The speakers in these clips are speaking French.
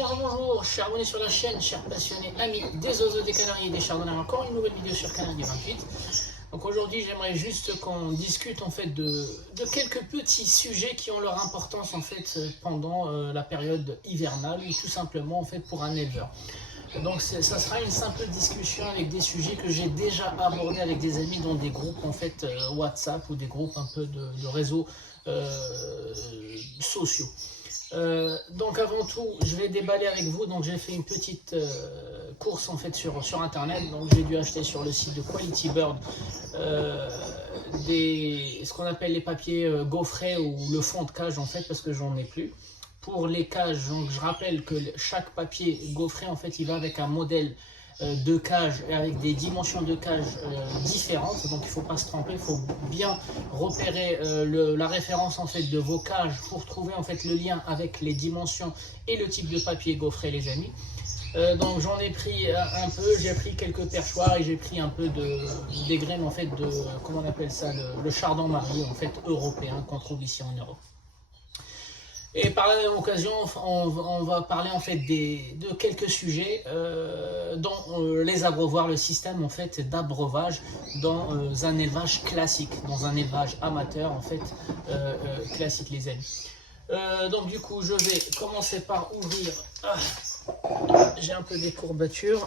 Bonjour, chers abonnés sur la chaîne, chers passionnés, amis des oiseaux, des Canaries et des chardonnays. Encore une nouvelle vidéo sur Canaries 28. Donc aujourd'hui, j'aimerais juste qu'on discute en fait de quelques petits sujets qui ont leur importance en fait pendant la période hivernale ou tout simplement en fait pour un éleveur. Donc ça sera une simple discussion avec des sujets que j'ai déjà abordés avec des amis dans des groupes en fait WhatsApp ou des groupes un peu de réseaux sociaux. Donc avant tout, je vais déballer avec vous. Donc j'ai fait une petite course en fait sur internet. Donc j'ai dû acheter sur le site de Quality Bird ce qu'on appelle les papiers gaufrés ou le fond de cage en fait parce que j'en ai plus. Pour les cages, donc je rappelle que chaque papier gaufré en fait il va avec un modèle de cage et avec des dimensions de cage différentes, donc il ne faut pas se tromper, il faut bien repérer la référence en fait de vos cages pour trouver en fait le lien avec les dimensions et le type de papier gaufré les amis. Donc j'en ai pris un peu, j'ai pris quelques perchoirs et j'ai pris un peu des graines en fait de, comment on appelle ça, le chardon marié en fait européen qu'on trouve ici en Europe. Et par la même occasion, on va parler en fait de quelques sujets dont les abreuvoirs, le système en fait d'abreuvage dans un élevage classique, dans un élevage amateur en fait classique les amis. Donc du coup, je vais commencer par ouvrir. J'ai un peu des courbatures.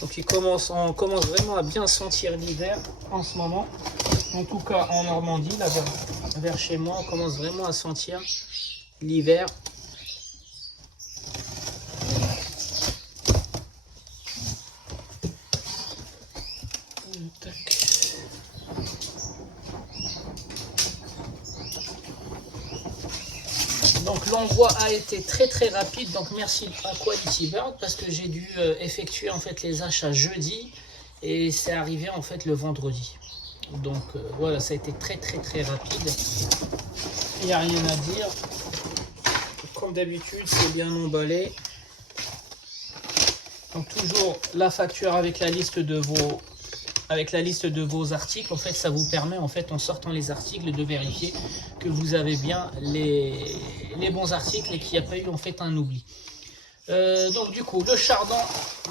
Donc on commence vraiment à bien sentir l'hiver en ce moment. En tout cas en Normandie, là vers chez moi, on commence vraiment à sentir l'hiver. Donc l'envoi a été très rapide, donc merci à Quality Bird parce que j'ai dû effectuer en fait les achats jeudi et c'est arrivé en fait le vendredi. Donc voilà, ça a été très rapide. Il n'y a rien à dire. Comme d'habitude, c'est bien emballé. Donc toujours la facture avec la liste de vos articles. En fait, ça vous permet en fait en sortant les articles de vérifier que vous avez bien les bons articles et qu'il n'y a pas eu en fait un oubli. Donc du coup, le chardon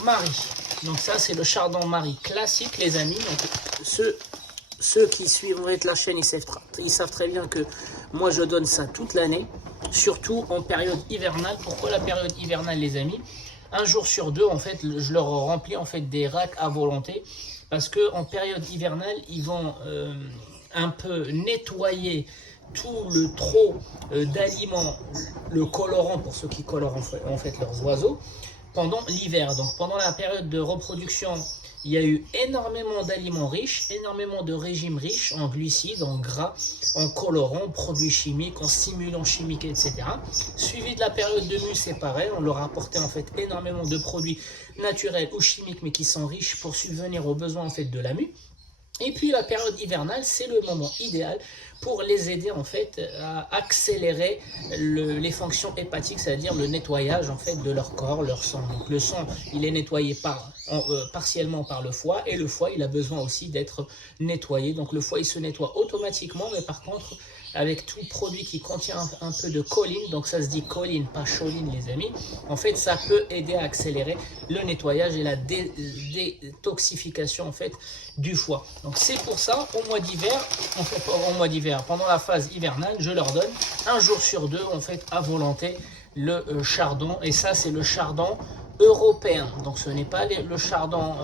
Marie. Donc ça, c'est le chardon Marie classique, les amis. Donc ceux qui suivent la chaîne, ils savent très bien que moi je donne ça toute l'année, surtout en période hivernale. Pourquoi la période hivernale les amis? Un jour sur deux en fait, je leur remplis en fait des racks à volonté parce que en période hivernale, ils vont un peu nettoyer tout le trop d'aliments, le colorant pour ceux qui colorent en fait leurs oiseaux pendant l'hiver. Donc pendant la période de reproduction, il y a eu énormément d'aliments riches, énormément de régimes riches en glucides, en gras, en colorants, produits chimiques, en stimulants chimiques, etc. Suivi de la période de mue, c'est pareil, on leur apportait en fait énormément de produits naturels ou chimiques, mais qui sont riches pour subvenir aux besoins en fait de la mue. Et puis la période hivernale, c'est le moment idéal pour les aider en fait à accélérer les fonctions hépatiques, c'est-à-dire le nettoyage en fait de leur corps, leur sang. Donc le sang, il est nettoyé partiellement par le foie et le foie, il a besoin aussi d'être nettoyé. Donc le foie, il se nettoie automatiquement, mais par contre, avec tout produit qui contient un peu de choline, donc ça se dit choline, pas choline les amis, en fait ça peut aider à accélérer le nettoyage et la détoxification en fait du foie. Donc c'est pour ça, au mois d'hiver, pendant la phase hivernale, je leur donne un jour sur deux en fait à volonté le chardon, et ça c'est le chardon européen. Donc ce n'est pas le chardon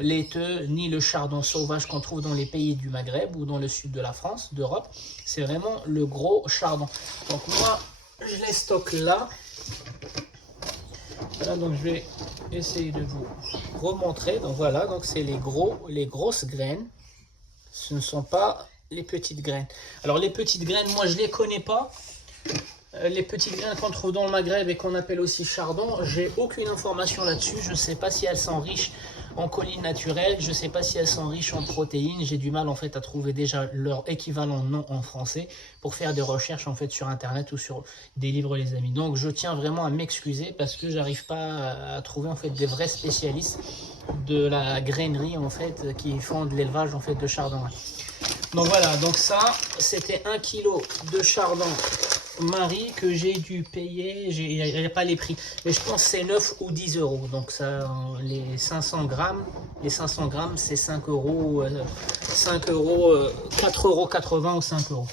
laiteux ni le chardon sauvage qu'on trouve dans les pays du Maghreb ou dans le sud de la France, d'Europe. C'est vraiment le gros chardon. Donc moi je les stocke là. Voilà, donc je vais essayer de vous remontrer. Donc voilà, donc c'est les grosses graines. Ce ne sont pas les petites graines. Alors les petites graines, moi je les connais pas. Les petites graines qu'on trouve dans le Maghreb et qu'on appelle aussi chardon, j'ai aucune information là-dessus. Je ne sais pas si elles sont riches en choline naturelle, je ne sais pas si elles sont riches en protéines. J'ai du mal en fait à trouver déjà leur équivalent nom en français pour faire des recherches en fait sur internet ou sur des livres les amis. Donc je tiens vraiment à m'excuser parce que j'arrive pas à trouver en fait des vrais spécialistes de la grainerie en fait qui font de l'élevage en fait de chardon. Donc voilà, donc ça c'était 1 kg de chardon Marie que j'ai dû payer, il n'y a pas les prix, mais je pense que c'est 9 ou 10 euros. Donc ça, les 500 grammes, c'est 5 euros, 5 euros, 4,80 € ou 5 euros.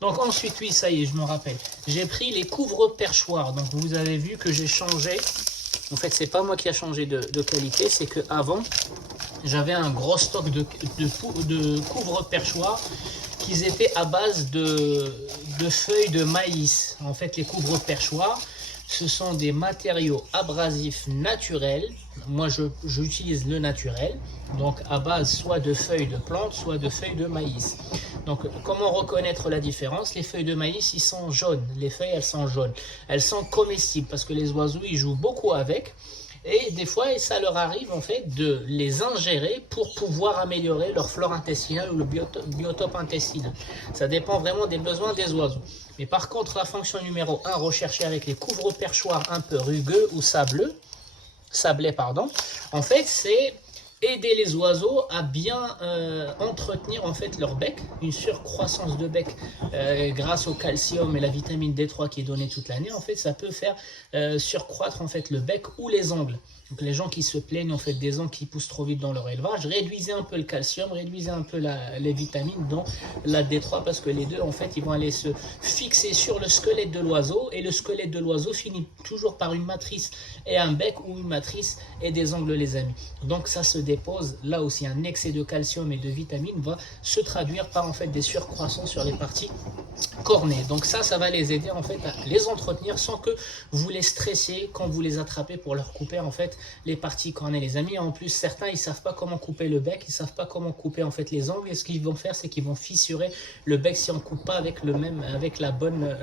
Donc ensuite, oui, ça y est, je me rappelle. J'ai pris les couvre-perchoirs. Donc vous avez vu que j'ai changé. En fait, c'est pas moi qui a changé de qualité, c'est que avant j'avais un gros stock de couvre-perchoirs qui étaient à base de feuilles de maïs. En fait, les couvre-perchoirs, ce sont des matériaux abrasifs naturels. Moi, j'utilise le naturel, donc à base soit de feuilles de plantes, soit de feuilles de maïs. Donc, comment reconnaître la différence? Les feuilles de maïs, ils sont jaunes. Les feuilles, elles sont jaunes. Elles sont comestibles parce que les oiseaux, ils jouent beaucoup avec. Et des fois, ça leur arrive en fait de les ingérer pour pouvoir améliorer leur flore intestinale ou le biotope intestinal. Ça dépend vraiment des besoins des oiseaux. Mais par contre, la fonction numéro 1 recherchée avec les couvre-perchoirs un peu rugueux ou sablés, en fait, c'est aider les oiseaux à bien entretenir en fait leur bec, une surcroissance de bec grâce au calcium et la vitamine D3 qui est donnée toute l'année. En fait, ça peut faire surcroître en fait le bec ou les ongles. Donc les gens qui se plaignent en fait des ongles qui poussent trop vite dans leur élevage, réduisez un peu le calcium, réduisez un peu les vitamines dans la D3 parce que les deux en fait ils vont aller se fixer sur le squelette de l'oiseau et le squelette de l'oiseau finit toujours par une matrice et un bec ou une matrice et des ongles les amis. Donc ça se dépose là aussi, un excès de calcium et de vitamines va se traduire par en fait des surcroissances sur les parties cornées. Donc ça va les aider en fait à les entretenir sans que vous les stressiez quand vous les attrapez pour leur couper en fait les parties cornées les amis. En plus certains ils savent pas comment couper le bec, ils savent pas comment couper en fait les ongles et ce qu'ils vont faire c'est qu'ils vont fissurer le bec si on coupe pas avec la bonne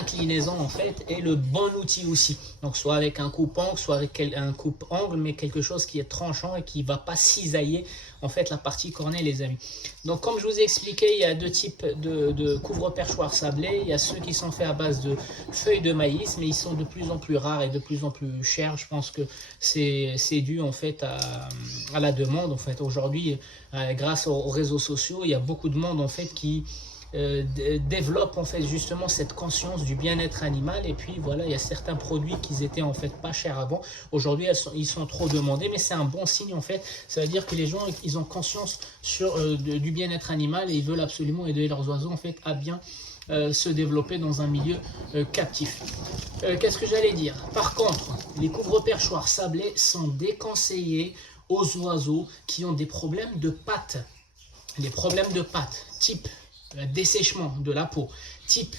inclinaison en fait et le bon outil aussi. Donc soit avec un coupe-ongle, soit avec un coupe-ongle mais quelque chose qui est tranchant et qui va pas cisailler en fait la partie cornée les amis. Donc comme je vous ai expliqué, il y a deux types de couvre-perchoirs sablés. Il y a ceux qui sont faits à base de feuilles de maïs, mais ils sont de plus en plus rares et de plus en plus chers. Je pense que c'est dû en fait à la demande. En fait aujourd'hui, grâce aux réseaux sociaux, il y a beaucoup de monde en fait qui développe en fait justement cette conscience du bien-être animal. Et puis voilà, il y a certains produits qui étaient en fait pas chers avant, aujourd'hui ils sont trop demandés, mais c'est un bon signe en fait. Ça veut dire que les gens ils ont conscience du bien-être animal et ils veulent absolument aider leurs oiseaux en fait à bien se développer dans un milieu captif. Qu'est-ce que j'allais dire? Par contre, les couvre-perchoirs sablés sont déconseillés aux oiseaux qui ont des problèmes de pattes. Les problèmes de pattes, type dessèchement de la peau, type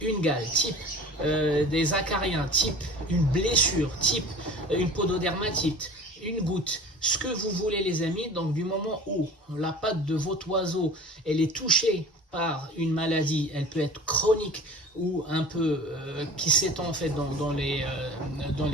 une gale, type des acariens, type une blessure, type une pododermatite, une goutte, ce que vous voulez les amis. Donc du moment où la patte de votre oiseau elle est touchée par une maladie, elle peut être chronique ou un peu qui s'étend en fait dans les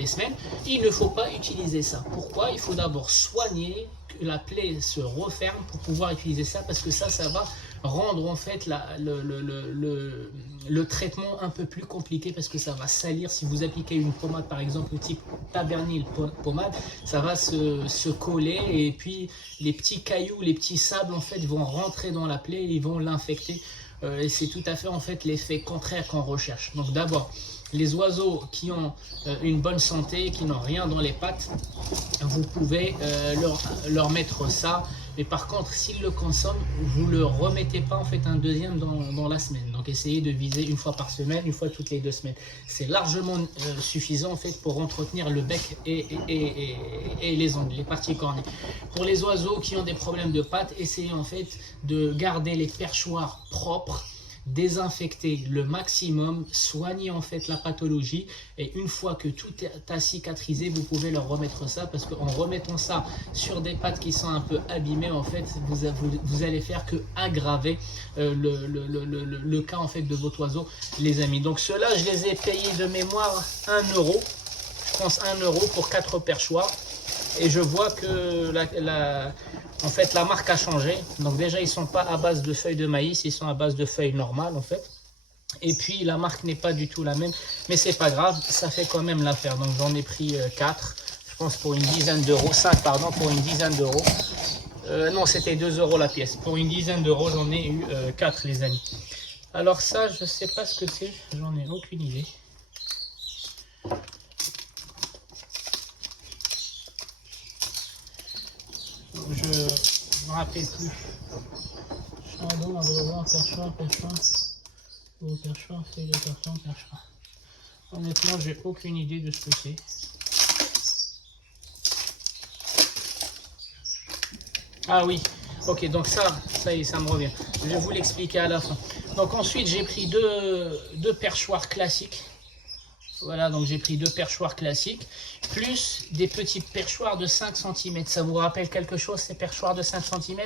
semaines, il ne faut pas utiliser ça. Pourquoi? Il faut d'abord soigner, que la plaie se referme pour pouvoir utiliser ça, parce que ça va rendre en fait le traitement un peu plus compliqué, parce que ça va salir. Si vous appliquez une pommade par exemple type Tabernil pommade, ça va se coller et puis les petits cailloux, les petits sables en fait vont rentrer dans la plaie et ils vont l'infecter. Et c'est tout à fait en fait l'effet contraire qu'on recherche. Donc d'abord, les oiseaux qui ont une bonne santé, qui n'ont rien dans les pattes, vous pouvez leur mettre ça. Mais par contre, s'ils le consomment, vous ne le remettez pas en fait un deuxième dans la semaine. Donc essayez de viser une fois par semaine, une fois toutes les 2 semaines. C'est largement suffisant en fait pour entretenir le bec et les ongles, les parties cornées. Pour les oiseaux qui ont des problèmes de pattes, essayez en fait de garder les perchoirs propres, désinfecter le maximum, soigner en fait la pathologie, et une fois que tout est cicatrisé, vous pouvez leur remettre ça, parce qu'en remettant ça sur des pattes qui sont un peu abîmées en fait, vous allez faire que aggraver le cas en fait de votre oiseau les amis. Donc ceux-là je les ai payés de mémoire 1 euro, je pense 1 euro pour 4 perchoirs, et je vois que en fait la marque a changé. Donc déjà ils sont pas à base de feuilles de maïs, ils sont à base de feuilles normales en fait. Et puis la marque n'est pas du tout la même, mais c'est pas grave, ça fait quand même l'affaire. Donc j'en ai pris 4, je pense pour une dizaine d'euros, 5 pardon, pour une dizaine d'euros. Non, c'était 2 euros la pièce. Pour une dizaine d'euros, j'en ai eu 4 les amis. Alors ça, je sais pas ce que c'est, j'en ai aucune idée. Je me rappelle plus. Chardon, abreuvant, perchoir, feuille de carton, perchoir. Honnêtement, j'ai aucune idée de ce que c'est. Ah oui, ok, donc ça y est, ça me revient. Je vais vous l'expliquer à la fin. Donc ensuite, j'ai pris deux perchoirs classiques. Voilà, donc j'ai pris deux perchoirs classiques, plus des petits perchoirs de 5 cm. Ça vous rappelle quelque chose, ces perchoirs de 5 cm?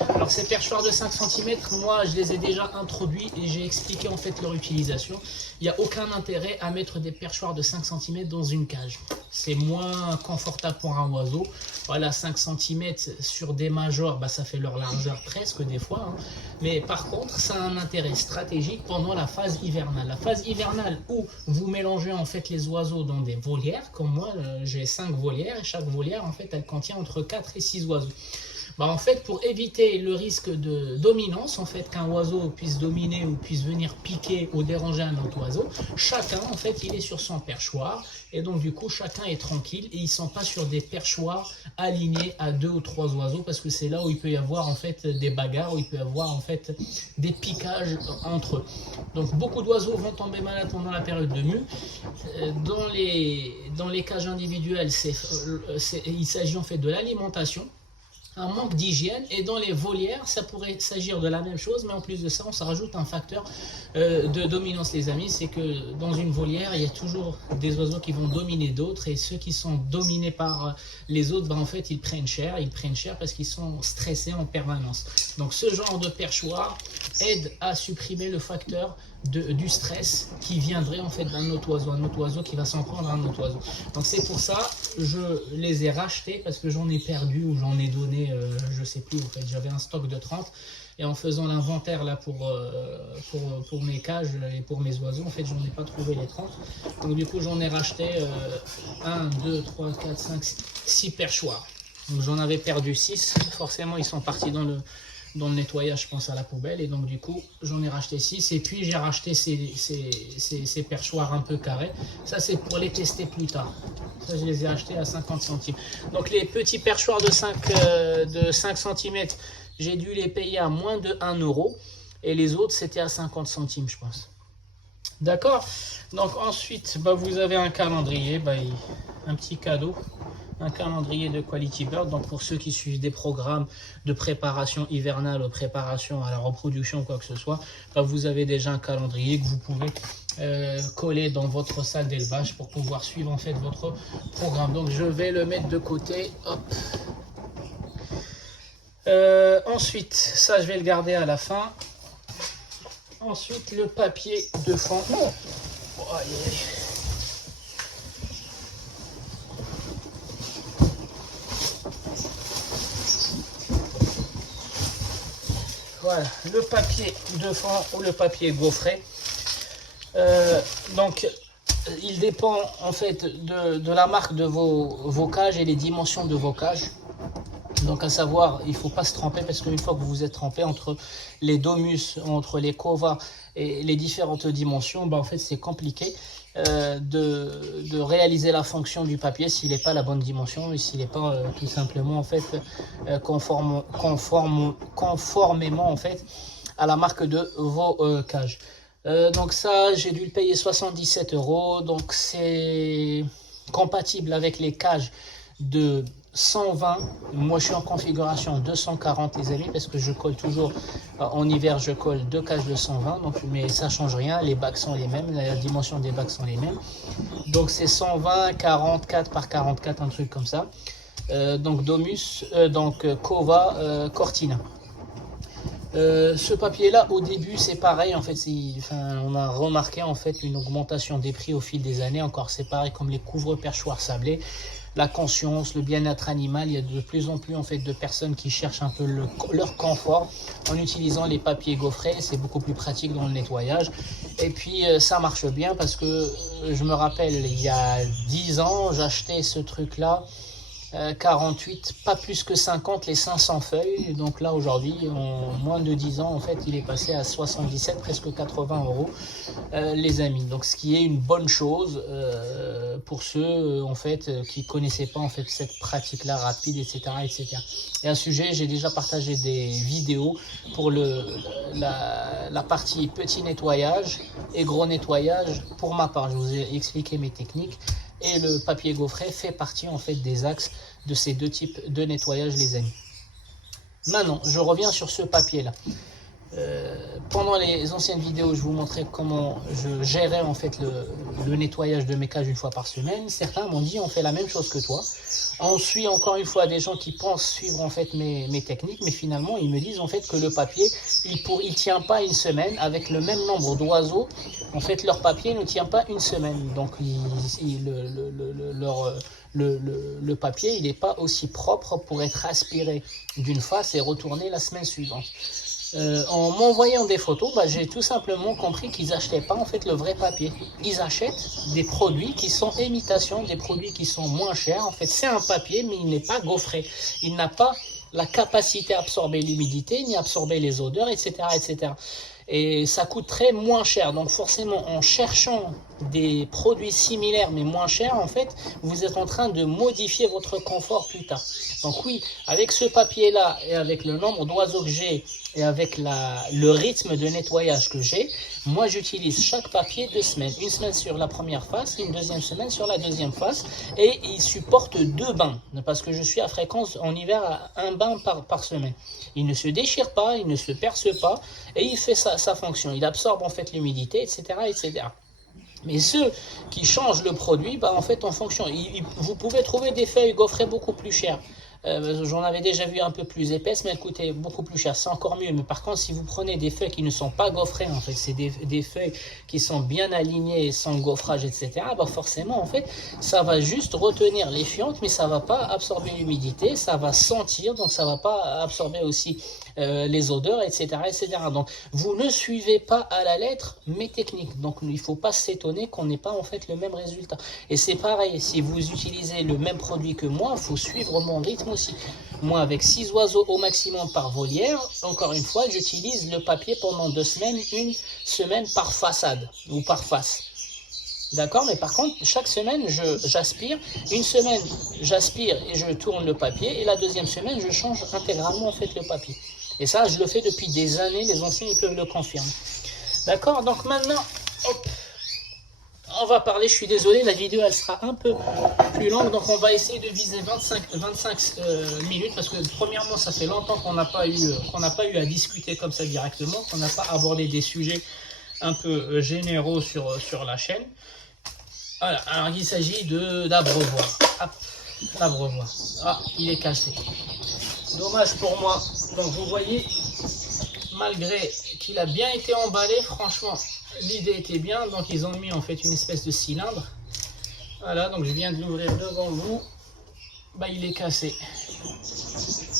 Alors ces perchoirs de 5 cm, moi je les ai déjà introduits et j'ai expliqué en fait leur utilisation. Il n'y a aucun intérêt à mettre des perchoirs de 5 cm dans une cage. C'est moins confortable pour un oiseau. Voilà, 5 cm sur des majors, bah, ça fait leur largeur presque des fois. Hein. Mais par contre, ça a un intérêt stratégique pendant la phase hivernale. La phase hivernale où vous mélangez en fait les oiseaux dans des volières, comme moi j'ai 5 volières et chaque volière en fait elle contient entre 4 et 6 oiseaux. Bah, en fait, pour éviter le risque de dominance, en fait, qu'un oiseau puisse dominer ou puisse venir piquer ou déranger un autre oiseau, chacun, en fait, il est sur son perchoir. Et donc, du coup, chacun est tranquille et ils ne sont pas sur des perchoirs alignés à 2 ou 3 oiseaux parce que c'est là où il peut y avoir, en fait, des bagarres, où il peut y avoir, en fait, des piquages entre eux. Donc, beaucoup d'oiseaux vont tomber malades pendant la période de mue. Dans les cages individuelles, il s'agit, en fait, de l'alimentation. Un manque d'hygiène, et dans les volières ça pourrait s'agir de la même chose, mais en plus de ça on se rajoute un facteur de dominance, les amis. C'est que dans une volière il y a toujours des oiseaux qui vont dominer d'autres, et ceux qui sont dominés par les autres, ben, en fait ils prennent cher parce qu'ils sont stressés en permanence. Donc ce genre de perchoir aide à supprimer le facteur du stress qui viendrait en fait d'un autre oiseau qui va s'en prendre à un autre oiseau. Donc c'est pour ça je les ai rachetés, parce que j'en ai perdu ou j'en ai donné, je sais plus, en fait j'avais un stock de 30, et en faisant l'inventaire là pour mes cages et pour mes oiseaux, en fait j'en ai pas trouvé les 30, donc du coup j'en ai racheté 1, 2, 3, 4, 5, 6 perchoirs. Donc j'en avais perdu 6, forcément ils sont partis dans le nettoyage, je pense, à la poubelle, et donc du coup j'en ai racheté 6, et puis j'ai racheté ces perchoirs un peu carrés. Ça c'est pour les tester plus tard, ça je les ai achetés à 50 centimes. Donc les petits perchoirs de 5 cm, j'ai dû les payer à moins de 1 euro, et les autres c'était à 50 centimes je pense. D'accord. Donc ensuite bah, vous avez un calendrier, bah, un petit cadeau, un calendrier de Quality Bird. Donc pour ceux qui suivent des programmes de préparation hivernale ou préparation à la reproduction, quoi que ce soit, bah, vous avez déjà un calendrier que vous pouvez coller dans votre salle d'élevage pour pouvoir suivre en fait votre programme. Donc je vais le mettre de côté. Hop. Ensuite, ça je vais le garder à la fin. Ensuite, le papier de fond. Oh, aïe, aïe. Voilà, le papier de fond ou le papier gaufré. Donc, il dépend en fait de la marque de vos cages et les dimensions de vos cages. Donc, à savoir, il ne faut pas se tromper, parce qu'une fois que vous vous êtes trompé entre les Domus, entre les Cova et les différentes dimensions, bah, en fait, c'est compliqué de réaliser la fonction du papier s'il n'est pas la bonne dimension, et s'il n'est pas tout simplement en fait conformément en fait à la marque de vos cages. Donc ça, j'ai dû le payer 77 €. Donc c'est compatible avec les cages de 120. Moi je suis en configuration 240, les amis, parce que je colle toujours en hiver, je colle 2 cages de 120, donc, mais ça change rien, les bacs sont les mêmes, la dimension des bacs sont les mêmes. Donc c'est 120, 44 par 44, un truc comme ça. Donc Domus, donc Cova, Cortina. Ce papier là au début c'est pareil en fait, on a remarqué en fait une augmentation des prix au fil des années. Encore c'est pareil comme les couvre-perchoirs sablés, la conscience, le bien-être animal. Il y a de plus en plus en fait de personnes qui cherchent un peu leur confort en utilisant les papiers gaufrés. C'est beaucoup plus pratique dans le nettoyage, et puis ça marche bien, parce que je me rappelle il y a 10 ans j'achetais ce truc là 48, pas plus que 50, les 500 feuilles. Donc là aujourd'hui, en moins de 10 ans, en fait, il est passé à 77, presque 80 euros, les amis. Donc ce qui est une bonne chose pour ceux en fait qui connaissaient pas en fait cette pratique-là rapide, etc., etc. Et à ce sujet, j'ai déjà partagé des vidéos pour la partie petit nettoyage et gros nettoyage. Pour ma part, je vous ai expliqué mes techniques. Et le papier gaufré fait partie en fait des axes de ces deux types de nettoyage, les amis. Maintenant, je reviens sur ce papier-là. Pendant les anciennes vidéos, je vous montrais comment je gérais en fait le nettoyage de mes cages une fois par semaine. Certains m'ont dit on fait la même chose que toi. On suit encore une fois des gens qui pensent suivre en fait mes techniques, mais finalement ils me disent en fait que le papier il tient pas une semaine avec le même nombre d'oiseaux. En fait leur papier ne tient pas une semaine, donc le papier il n'est pas aussi propre pour être aspiré d'une face et retourné la semaine suivante. En m'envoyant des photos, j'ai tout simplement compris qu'ils n'achetaient pas en fait le vrai papier. Ils achètent des produits qui sont imitations, des produits qui sont moins chers. En fait, c'est un papier, mais il n'est pas gaufré. Il n'a pas la capacité à absorber l'humidité, ni absorber les odeurs, etc., etc. Et ça coûterait moins cher. Donc forcément, en cherchant des produits similaires mais moins chers, en fait, vous êtes en train de modifier votre confort plus tard. Donc oui, avec ce papier-là et avec le nombre d'oiseaux que j'ai et avec le rythme de nettoyage que j'ai, moi j'utilise chaque papier 2 semaines. Une semaine sur la première face, une deuxième semaine sur la deuxième face. Et il supporte 2 bains. Parce que je suis à fréquence en hiver à 1 bain par semaine. Il ne se déchire pas, il ne se perce pas. Et il fait sa fonction. Il absorbe en fait l'humidité, etc., etc. Mais ceux qui changent le produit, en fait, en fonction, vous pouvez trouver des feuilles gaufrées beaucoup plus chères. J'en avais déjà vu un peu plus épaisses, mais elles coûtaient beaucoup plus cher. C'est encore mieux. Mais par contre, si vous prenez des feuilles qui ne sont pas gaufrées, en fait, c'est des feuilles qui sont bien alignées, sans gaufrage, etc. Forcément, en fait, ça va juste retenir les fientes, mais ça va pas absorber l'humidité, ça va sentir, donc ça va pas absorber aussi les odeurs, etc., etc. Donc, vous ne suivez pas à la lettre mes techniques. Donc, il ne faut pas s'étonner qu'on n'ait pas en fait le même résultat. Et c'est pareil, si vous utilisez le même produit que moi, il faut suivre mon rythme aussi. Moi, avec 6 oiseaux au maximum par volière, encore une fois, j'utilise le papier pendant 2 semaines, 1 semaine par façade ou par face. D'accord, mais par contre, chaque semaine, j'aspire. Une semaine, j'aspire et je tourne le papier. Et la deuxième semaine, je change intégralement en fait le papier. Et ça, je le fais depuis des années. Les anciens, ils peuvent le confirmer. D'accord, donc maintenant, hop, on va parler. Je suis désolé, la vidéo, elle sera un peu plus longue. Donc, on va essayer de viser 25 minutes. Parce que, premièrement, ça fait longtemps qu'on n'a pas eu à discuter comme ça directement. Qu'on n'a pas abordé des sujets un peu généraux sur la chaîne. Voilà, alors il s'agit d'abreuvoir. L'abreuvoir. Ah, il est cassé. Dommage pour moi. Donc vous voyez, malgré qu'il a bien été emballé, franchement, l'idée était bien. Donc ils ont mis en fait une espèce de cylindre. Voilà, donc je viens de l'ouvrir devant vous. Il est cassé.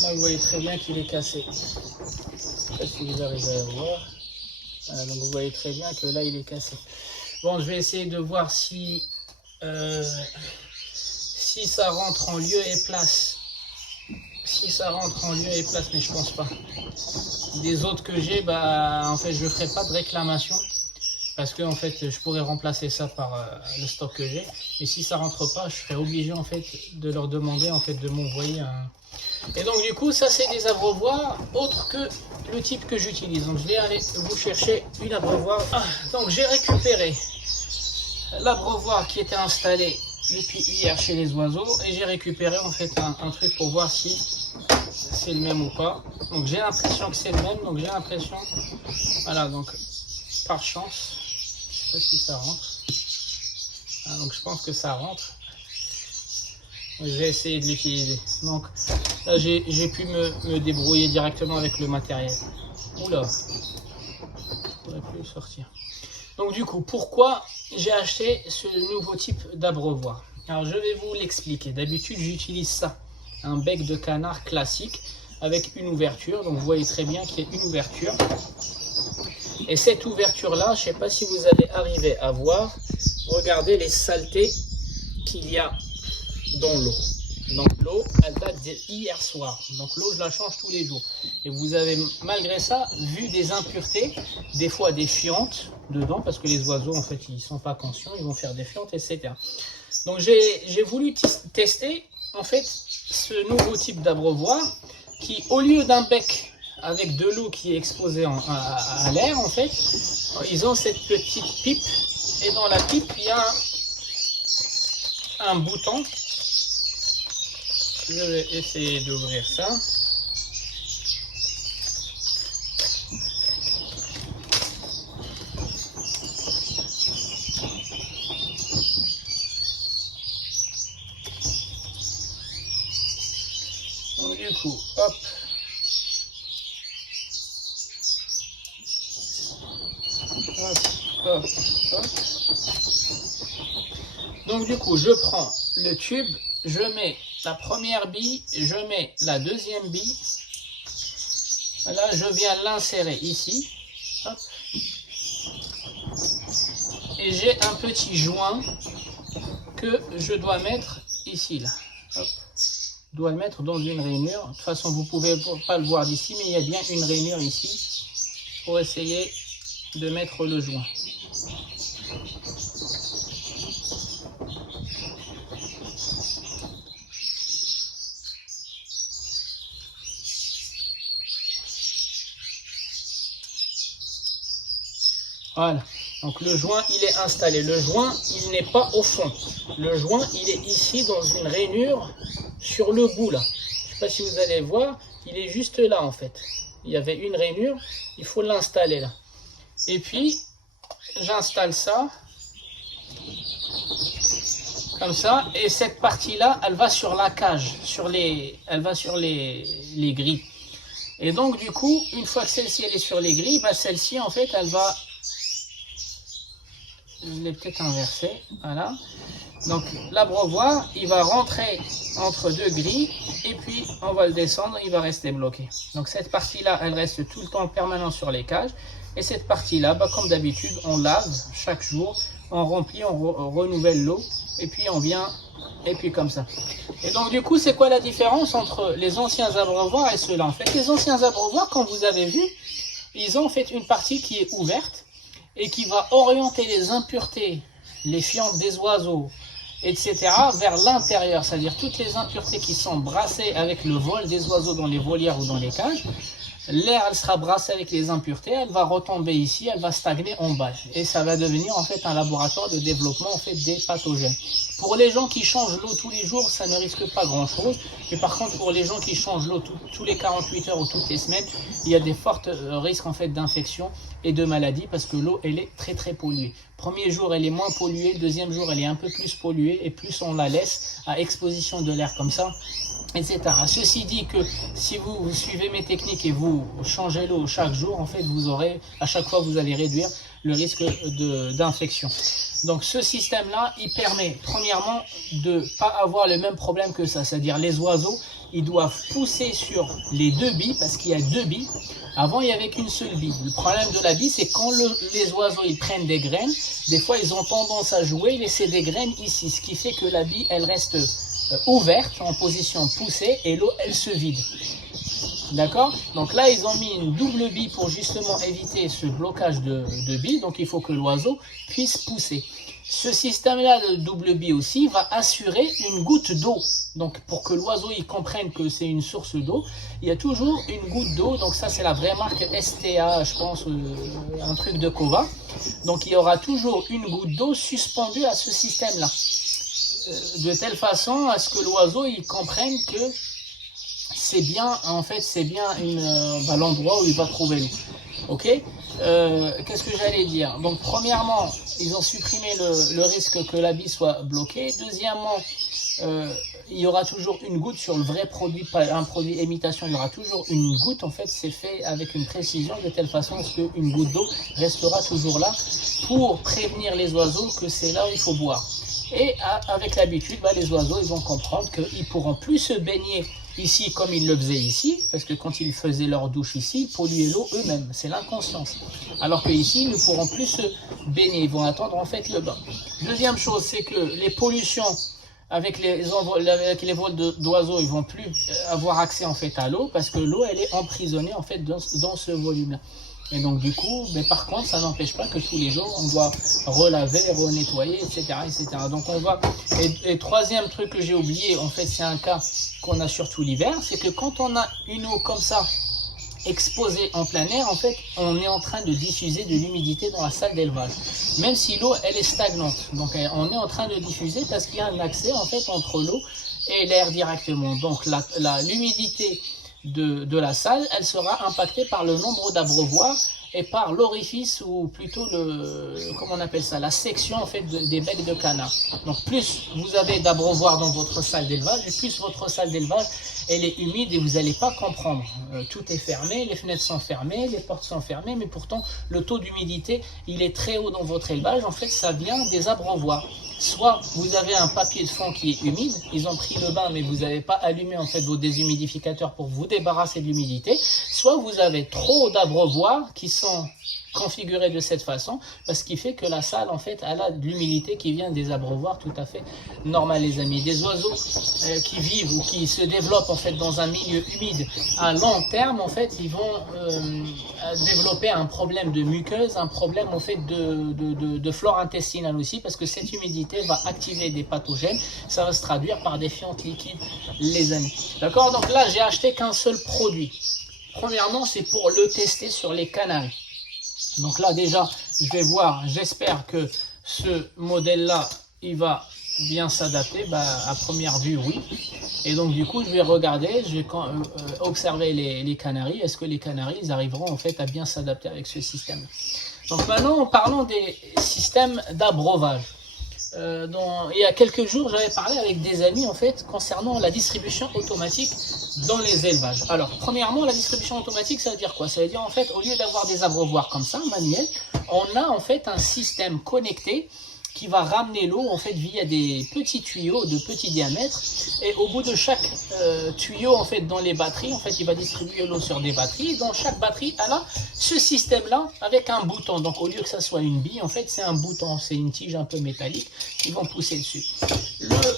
Là vous voyez très bien qu'il est cassé. Je ne sais pas si vous arrivez à voir. Voilà, donc vous voyez très bien que là il est cassé. Bon, je vais essayer de voir si ça rentre en lieu et place. Si ça rentre en lieu et place, mais je pense pas. Des autres que j'ai, en fait, je ne ferai pas de réclamation. Parce que en fait, je pourrais remplacer ça par le stock que j'ai. Et si ça rentre pas, je serai obligé en fait de leur demander en fait de m'envoyer un. Et donc du coup, ça c'est des abreuvoirs autres que le type que j'utilise. Donc je vais aller vous chercher une abreuvoir. Donc j'ai récupéré l'abreuvoir qui était installé depuis hier chez les oiseaux et j'ai récupéré en fait un truc pour voir si c'est le même ou pas. Donc j'ai l'impression que c'est le même. Donc j'ai l'impression, voilà, donc par chance, je sais pas si ça rentre. Donc je pense que ça rentre. Je vais essayer de l'utiliser. Donc là j'ai pu me débrouiller directement avec le matériel. Oula, je pourrais plus le sortir. Donc du coup, pourquoi j'ai acheté ce nouveau type d'abreuvoir? Alors je vais vous l'expliquer. D'habitude j'utilise ça, un bec de canard classique avec une ouverture. Donc vous voyez très bien qu'il y a une ouverture. Et cette ouverture là, je ne sais pas si vous allez arriver à voir. Regardez les saletés qu'il y a dans l'eau. Donc l'eau, elle date d'hier soir. Donc l'eau, je la change tous les jours. Et vous avez malgré ça vu des impuretés, des fois des fientes dedans, parce que les oiseaux, en fait, ils sont pas conscients, ils vont faire des fientes, etc. Donc j'ai voulu tester, en fait, ce nouveau type d'abreuvoir qui, au lieu d'un bec avec de l'eau qui est exposée à l'air, en fait, ils ont cette petite pipe. Et dans la pipe, il y a un bouton. Je vais essayer d'ouvrir ça. Donc du coup, hop. Hop, hop, hop. Donc du coup, je prends le tube, je mets la première bille, je mets la deuxième bille. Là, je viens l'insérer ici. Hop. Et j'ai un petit joint que je dois mettre ici. Là. Hop. Je dois le mettre dans une rainure. De toute façon, vous ne pouvez pas le voir d'ici, mais il y a bien une rainure ici pour essayer de mettre le joint. Voilà, donc le joint il est installé. Le joint il n'est pas au fond. Le joint il est ici dans une rainure sur le bout là. Je ne sais pas si vous allez voir, il est juste là en fait. Il y avait une rainure, il faut l'installer là. Et puis j'installe ça comme ça. Et cette partie là, elle va sur la cage, elle va sur les grilles. Et donc du coup, une fois que celle-ci elle est sur les grilles, bah, celle-ci en fait elle va... Je l'ai peut-être inversé, voilà. Donc l'abreuvoir, il va rentrer entre deux grilles et puis on va le descendre, il va rester bloqué. Donc cette partie-là, elle reste tout le temps permanent sur les cages. Et cette partie-là, bah, comme d'habitude, on lave chaque jour, on remplit, on renouvelle l'eau et puis on vient, et puis comme ça. Et donc du coup, c'est quoi la différence entre les anciens abreuvoirs et ceux-là? En fait, les anciens abreuvoirs, comme vous avez vu, ils ont fait une partie qui est ouverte et qui va orienter les impuretés, les fientes des oiseaux, etc. vers l'intérieur, c'est-à-dire toutes les impuretés qui sont brassées avec le vol des oiseaux dans les volières ou dans les cages. L'air, elle sera brassée avec les impuretés, elle va retomber ici, elle va stagner en bas. Et ça va devenir en fait un laboratoire de développement en fait des pathogènes. Pour les gens qui changent l'eau tous les jours, ça ne risque pas grand-chose. Mais par contre, pour les gens qui changent l'eau tous les 48 heures ou toutes les semaines, il y a des forts risques en fait d'infection et de maladie parce que l'eau, elle est très très polluée. Premier jour, elle est moins polluée, deuxième jour, elle est un peu plus polluée et plus on la laisse à exposition de l'air comme ça, etc. Ceci dit que si vous suivez mes techniques et vous changez l'eau chaque jour, en fait, vous aurez, à chaque fois, vous allez réduire le risque d'infection. Donc ce système-là, il permet premièrement de ne pas avoir le même problème que ça, c'est-à-dire les oiseaux, ils doivent pousser sur les deux billes, parce qu'il y a deux billes. Avant, il n'y avait qu'une seule bille. Le problème de la bille, c'est quand les oiseaux ils prennent des graines, des fois, ils ont tendance à jouer et laisser des graines ici, ce qui fait que la bille, elle reste ouverte, en position poussée, et l'eau, elle se vide. D'accord? Donc là, ils ont mis une double bille pour justement éviter ce blocage de billes. Donc il faut que l'oiseau puisse pousser. Ce système-là de double bille aussi va assurer une goutte d'eau. Donc pour que l'oiseau il comprenne que c'est une source d'eau, il y a toujours une goutte d'eau. Donc ça c'est la vraie marque STA, je pense, un truc de Cova. Donc il y aura toujours une goutte d'eau suspendue à ce système-là. De telle façon à ce que l'oiseau il comprenne que c'est bien, en fait, c'est bien l'endroit où il va trouver l'eau. Ok, qu'est-ce que j'allais dire? Donc, premièrement, ils ont supprimé le risque que la bille soit bloquée. Deuxièmement, il y aura toujours une goutte sur le vrai produit, pas un produit imitation. Il y aura toujours une goutte. En fait, c'est fait avec une précision de telle façon à ce qu'une goutte d'eau restera toujours là pour prévenir les oiseaux que c'est là où il faut boire. Et avec l'habitude, les oiseaux, ils vont comprendre qu'ils pourront plus se baigner ici comme ils le faisaient ici, parce que quand ils faisaient leur douche ici, ils polluaient l'eau eux-mêmes, c'est l'inconscience. Alors que ici, ils ne pourront plus se baigner, ils vont attendre en fait le bain. Deuxième chose, c'est que les pollutions avec les vols d'oiseaux, ils vont plus avoir accès en fait à l'eau parce que l'eau elle est emprisonnée en fait dans ce volume-là. Et donc du coup, mais par contre, ça n'empêche pas que tous les jours on doit relaver, renettoyer, etc., etc. Donc on va. Et troisième truc que j'ai oublié, en fait, c'est un cas qu'on a surtout l'hiver, c'est que quand on a une eau comme ça exposée en plein air, en fait, on est en train de diffuser de l'humidité dans la salle d'élevage. Même si l'eau, elle est stagnante. Donc, on est en train de diffuser parce qu'il y a un accès, en fait, entre l'eau et l'air directement. Donc, l'humidité de la salle, elle sera impactée par le nombre d'abreuvoirs et par l'orifice ou plutôt comment on appelle ça, la section en fait des becs de canard. Donc plus vous avez d'abreuvoirs dans votre salle d'élevage, et plus votre salle d'élevage elle est humide et vous n'allez pas comprendre. Tout est fermé, les fenêtres sont fermées, les portes sont fermées, mais pourtant le taux d'humidité il est très haut dans votre élevage. En fait ça vient des abreuvoirs. Soit vous avez un papier de fond qui est humide, ils ont pris le bain mais vous n'avez pas allumé en fait vos déshumidificateurs pour vous débarrasser de l'humidité, soit vous avez trop d'abreuvoirs qui sont configurés de cette façon, parce qu'il fait que la salle en fait elle a de l'humidité qui vient des abreuvoirs, tout à fait normal les amis. Des oiseaux qui vivent ou qui se développent en fait dans un milieu humide à long terme en fait ils vont développer un problème de muqueuse, un problème en fait de flore intestinale aussi, parce que cette humidité va activer des pathogènes, ça va se traduire par des fientes liquides les amis. D'accord, donc là j'ai acheté qu'un seul produit. Premièrement c'est pour le tester sur les canaris. Donc là déjà je vais voir, j'espère que ce modèle là il va bien s'adapter. À première vue oui, et donc du coup je vais regarder, je vais observer les canaris, est-ce que les canaris ils arriveront en fait à bien s'adapter avec ce système. Donc maintenant en parlant des systèmes d'abreuvage, il y a quelques jours j'avais parlé avec des amis en fait concernant la distribution automatique dans les élevages. Alors premièrement la distribution automatique ça veut dire quoi? Ça veut dire en fait au lieu d'avoir des abreuvoirs comme ça manuels, on a en fait un système connecté qui va ramener l'eau en fait via des petits tuyaux de petit diamètre, et au bout de chaque tuyau en fait dans les batteries en fait il va distribuer l'eau sur des batteries. Dans chaque batterie elle a ce système là avec un bouton, donc au lieu que ça soit une bille en fait c'est un bouton, c'est une tige un peu métallique qui vont pousser dessus.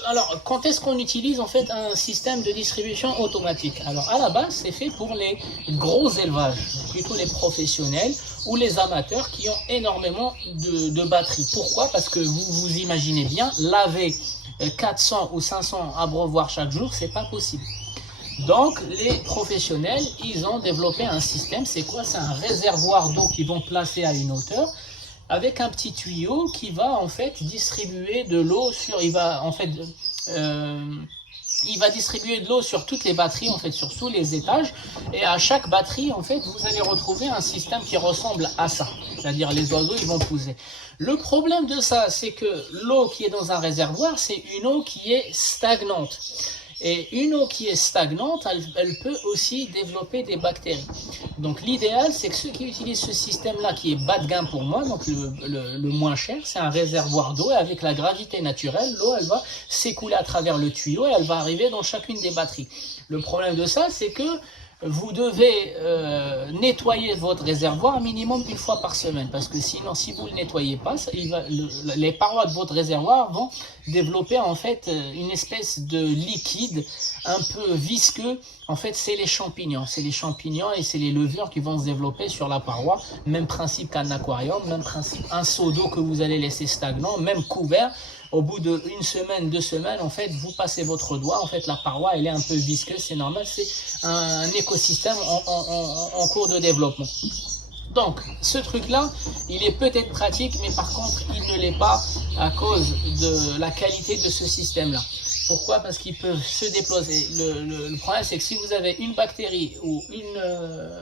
Alors quand est-ce qu'on utilise en fait un système de distribution automatique? Alors à la base c'est fait pour les gros élevages, plutôt les professionnels ou les amateurs qui ont énormément de batteries. Pourquoi? Parce que vous imaginez bien, laver 400 ou 500 abreuvoirs chaque jour, c'est pas possible. Donc les professionnels, ils ont développé un système, c'est quoi? C'est un réservoir d'eau qu'ils vont placer à une hauteur, avec un petit tuyau qui va en fait distribuer de l'eau il va distribuer de l'eau sur toutes les batteries, en fait, sur tous les étages. Et à chaque batterie, en fait, vous allez retrouver un système qui ressemble à ça. C'est-à-dire, les oiseaux, ils vont pousser. Le problème de ça, c'est que l'eau qui est dans un réservoir, c'est une eau qui est stagnante. Et une eau qui est stagnante, elle peut aussi développer des bactéries. Donc l'idéal, c'est que ceux qui utilisent ce système-là, qui est bas de gamme pour moi, donc le moins cher, c'est un réservoir d'eau, et avec la gravité naturelle, l'eau, elle va s'écouler à travers le tuyau, et elle va arriver dans chacune des batteries. Le problème de ça, c'est que vous devez nettoyer votre réservoir minimum une fois par semaine, parce que sinon, si vous ne le nettoyez pas, les parois de votre réservoir vont développer en fait une espèce de liquide un peu visqueux. En fait, c'est les champignons et c'est les levures qui vont se développer sur la paroi. Même principe qu'un aquarium, même principe un seau d'eau que vous allez laisser stagnant, même couvert. Au bout d'une semaine, 2 semaines, en fait, vous passez votre doigt, en fait, la paroi, elle est un peu visqueuse, c'est normal, c'est un écosystème en cours de développement. Donc, ce truc-là, il est peut-être pratique, mais par contre, il ne l'est pas à cause de la qualité de ce système-là. Pourquoi? Parce qu'ils peuvent se déplacer. Le problème, c'est que si vous avez une bactérie ou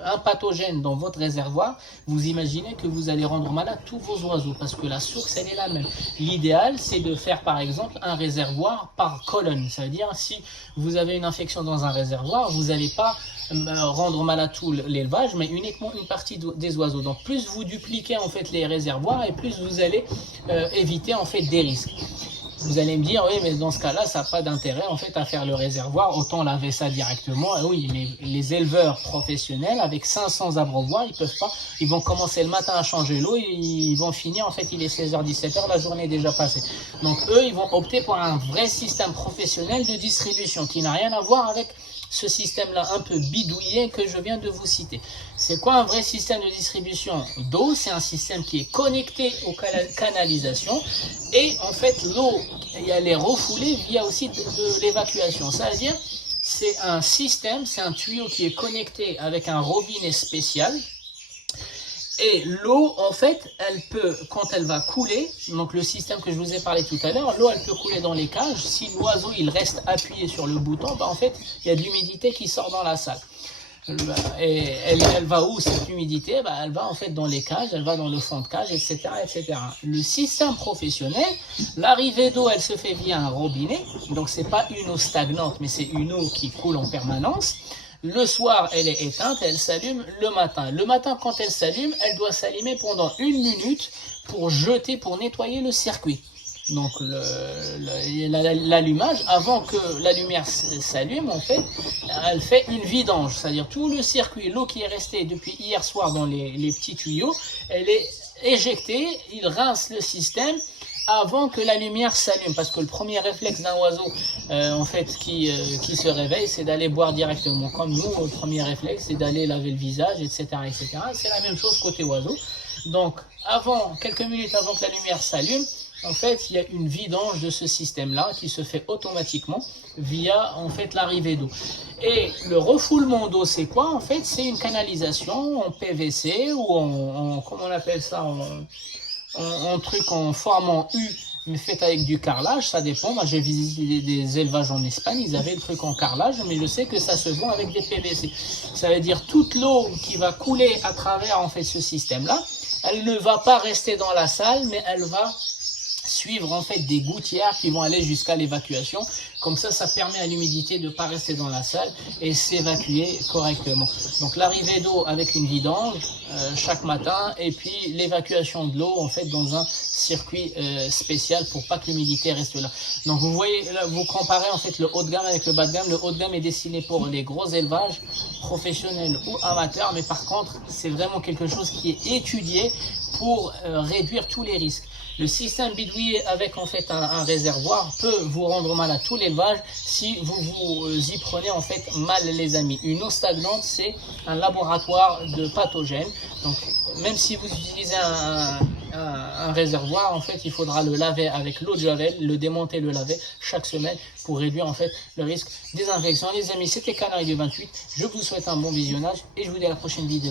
un pathogène dans votre réservoir, vous imaginez que vous allez rendre malade tous vos oiseaux, parce que la source, elle est la même. L'idéal, c'est de faire, par exemple, un réservoir par colonne. Ça veut dire, si vous avez une infection dans un réservoir, vous n'allez pas rendre malade tout l'élevage, mais uniquement une partie des oiseaux. Donc, plus vous dupliquez, en fait, les réservoirs, et plus vous allez éviter, en fait, des risques. Vous allez me dire, oui, mais dans ce cas-là, ça n'a pas d'intérêt en fait à faire le réservoir, autant laver ça directement. Et oui, mais les éleveurs professionnels, avec 500 abreuvoirs, ils peuvent pas, ils vont commencer le matin à changer l'eau, et ils vont finir, en fait, il est 16h, 17h, la journée est déjà passée. Donc eux, ils vont opter pour un vrai système professionnel de distribution qui n'a rien à voir avec ce système-là un peu bidouillé que je viens de vous citer. C'est quoi un vrai système de distribution d'eau? C'est un système qui est connecté aux canalisations et en fait l'eau, elle est refoulée via aussi de l'évacuation. Ça veut dire c'est un système, c'est un tuyau qui est connecté avec un robinet spécial. Et l'eau, en fait, elle peut, quand elle va couler, donc le système que je vous ai parlé tout à l'heure, l'eau, elle peut couler dans les cages. Si l'oiseau, il reste appuyé sur le bouton, bah, en fait, il y a de l'humidité qui sort dans la salle. Et elle va où cette humidité? Bah, elle va en fait dans les cages, elle va dans le fond de cage, etc., etc. Le système professionnel, l'arrivée d'eau, elle se fait via un robinet. Donc, c'est pas une eau stagnante, mais c'est une eau qui coule en permanence. Le soir, elle est éteinte, elle s'allume le matin. Le matin, quand elle s'allume, elle doit s'allumer pendant 1 minute pour jeter, pour nettoyer le circuit. Donc l'allumage, avant que la lumière s'allume, en fait, elle fait une vidange. C'est-à-dire tout le circuit, l'eau qui est restée depuis hier soir dans les petits tuyaux, elle est éjectée, il rince le système avant que la lumière s'allume, parce que le premier réflexe d'un oiseau en fait qui se réveille, c'est d'aller boire directement. Comme nous, le premier réflexe, c'est d'aller laver le visage, etc., etc. C'est la même chose côté oiseau. Donc, quelques minutes avant que la lumière s'allume, en fait, il y a une vidange de ce système-là qui se fait automatiquement via en fait l'arrivée d'eau. Et le refoulement d'eau, c'est quoi? En fait, c'est une canalisation en PVC ou comment on appelle ça, en truc en forme en U, mais fait avec du carrelage, ça dépend. Moi, j'ai visité des élevages en Espagne, ils avaient le truc en carrelage, mais je sais que ça se vend avec des PVC. Ça veut dire toute l'eau qui va couler à travers en fait ce système-là, elle ne va pas rester dans la salle, mais elle va suivre en fait des gouttières qui vont aller jusqu'à l'évacuation. Comme ça permet à l'humidité de ne pas rester dans la salle et s'évacuer correctement. Donc l'arrivée d'eau avec une vidange chaque matin et puis l'évacuation de l'eau en fait dans un circuit spécial pour pas que l'humidité reste là. Donc vous voyez, là, vous comparez en fait le haut de gamme avec le bas de gamme. Le haut de gamme est destiné pour les gros élevages professionnels ou amateurs, mais par contre c'est vraiment quelque chose qui est étudié pour réduire tous les risques. Le système bidouillé avec en fait un réservoir peut vous rendre mal à tout l'élevage si vous y prenez en fait mal, les amis. Une eau stagnante, c'est un laboratoire de pathogènes. Donc même si vous utilisez un réservoir, en fait, il faudra le laver avec l'eau de javel, le démonter, le laver chaque semaine pour réduire en fait le risque des infections. Les amis, c'était Canaille de 28. Je vous souhaite un bon visionnage et je vous dis à la prochaine vidéo.